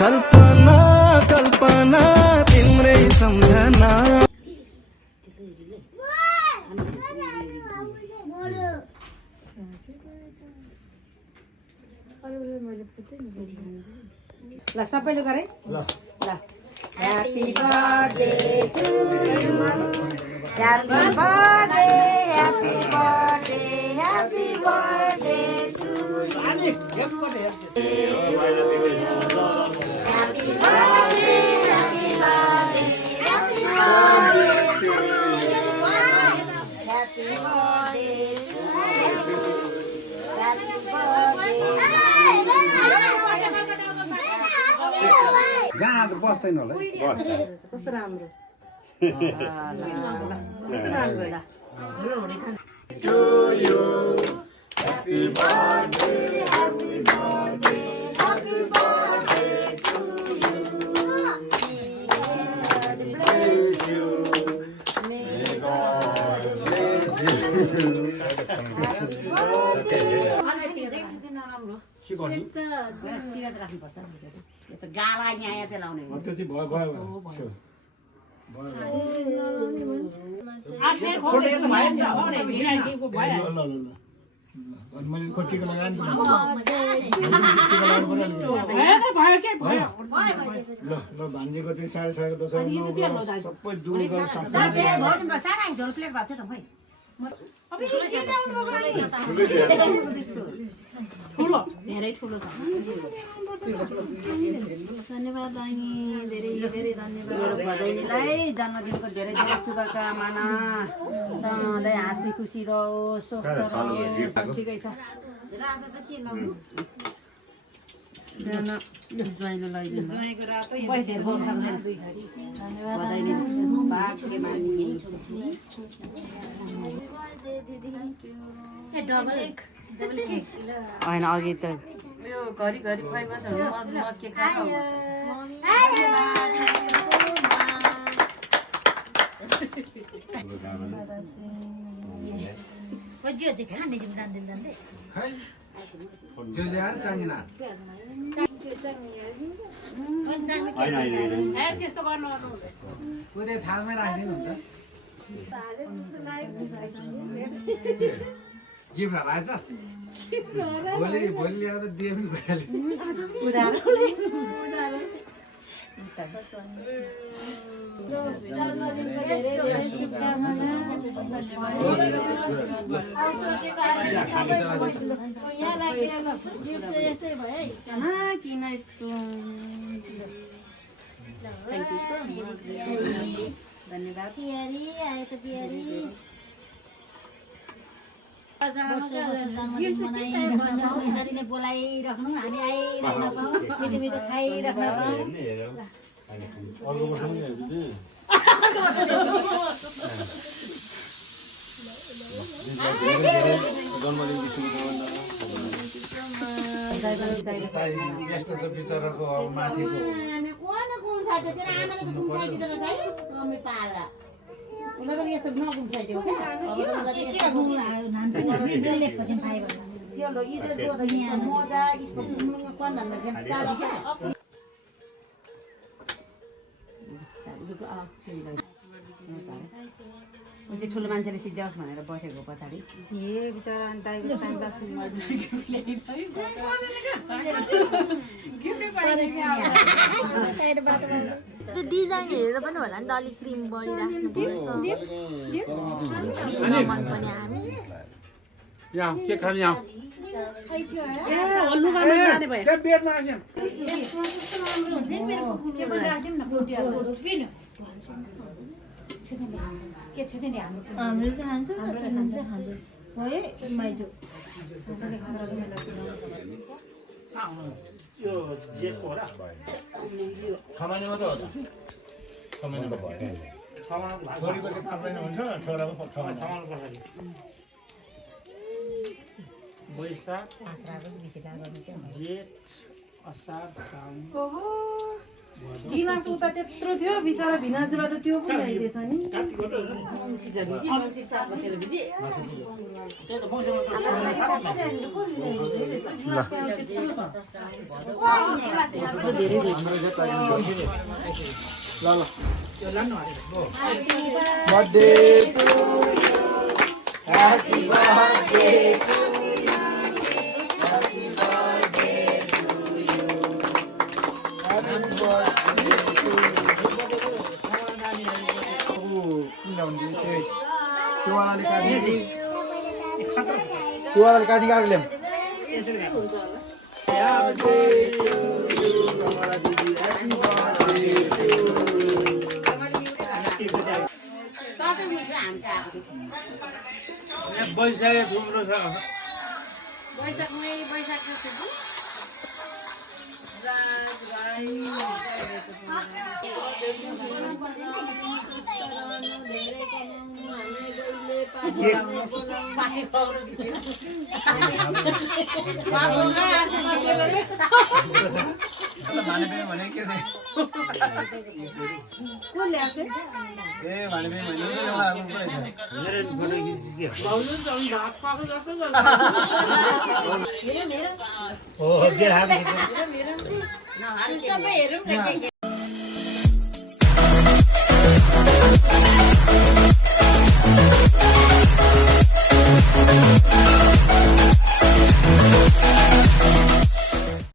कल्पना कल्पना तिम्रै सम्झना ल सबैले गरे ल happy birthday to you happy birthday happy birthday happy birthday to you happy birthday happy birthday happy birthday to you happy birthday जहाँ त बस्दैन होला है कस्तो राम्रो to you happy birthday happy birthday happy birthday to you bless you may God bless you के गर्ने राख्नुपर्छ यो त गाला यहाँ चाहिँ लाउने हो त्यो चाहिँ भयो भयो अनि मैले टिका लगाएँ नि त ल ल भान्जीको चाहिँ 6:30 दसैँ सबै दूर धन्यवाद बहिनी धेरै धेरै धन्यवाद बहिनीलाई जन्मदिनको धेरै धेरै शुभकामना सधैँ हाँसी खुसी रहोस् स्वस्थ रहोस् ठिकै छ ज्वाइँले लैदिनु पैसा बोल्न सक्दैन होइन अघि त यो घरिघरि फाइबस हुनु म के खाऊ जियो चाहिँ खाने जिम जान्दै जान्दै खै जो जान चाहिएन त्यस्तो गर्नु कुनै थालमै राखिदिनु हुन्छ गिफ्ट हराएछ भोलि ल्याएर दिए पनि भइहाल्यो किन यस्तो धन्यवाद आयो त बिहारी यसरी नै बोलाइराख्नु हामी आइराख्न पाऊँ मिठो मिठो खाइराख्न पाऊँ यस्तो छ बिचराको अब माथिको ठुलो मान्छेले सिद्ध्याओस् भनेर बसेको पछाडि ए बिचरा टाइम लाग्छ त्यो डिजाइन हेरेर पनि होला नि त अलिक क्रिम बढी राख्नुपर्छ क्रिम नमनपर्ने हामी यहाँ के खाने यहाँ हाम्रो चाहिँ खान्छ है माइजो यो जेठको होला छमानीमा त होला छमानीमा भयो छोरीको चाहिँ 5 महिना हुन्छ छोराको 6 महिना वैशाख जेठ असार साउन भदौ गिलास उता त्यत्रो थियो बिचरा भिनाजुला त त्यो पनि ल्याइदिएछ नि त्यो वाला काटी गएको ल्याम बैशाख थुप्रो छ बैशाखमै बैशाख सबै हेरौँ न के